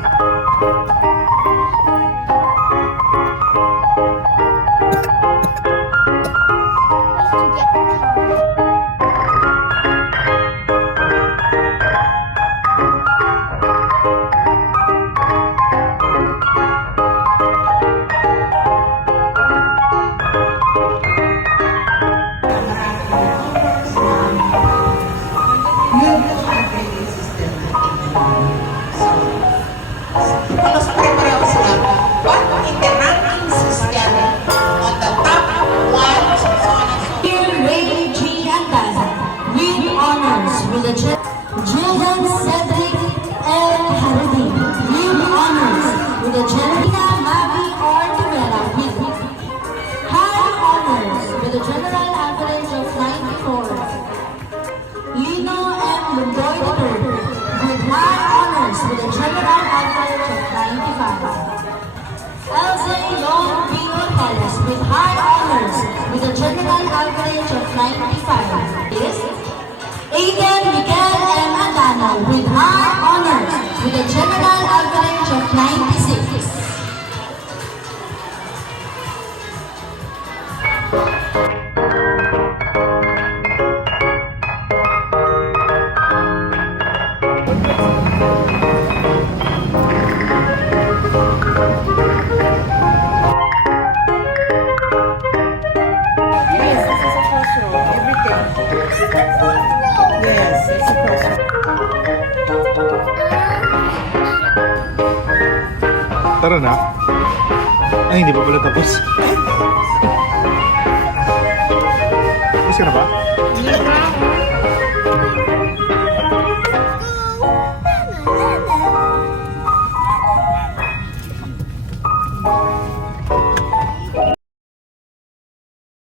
sige. Halos pare-pareho sila. But in the ranking system, on the top one, so on and so Ray G. Antas with honors with the Jillian Cedric L. Harudi with honors with the Jelena Mavi Ortavera with high honors with a general average of 94. Lino M. Lundoy III with high honors with a general average of 95. Elze Yon B. Ortales with high honors with a general average of 95. Is Aiden Miguel M. Adano with high honors with a general average of 96. Yes, this is a culture. Everything. Yes, it's a culture. Tara na. Ay, hindi pa pala tapos. Tapos ka na ba? Hindi pa.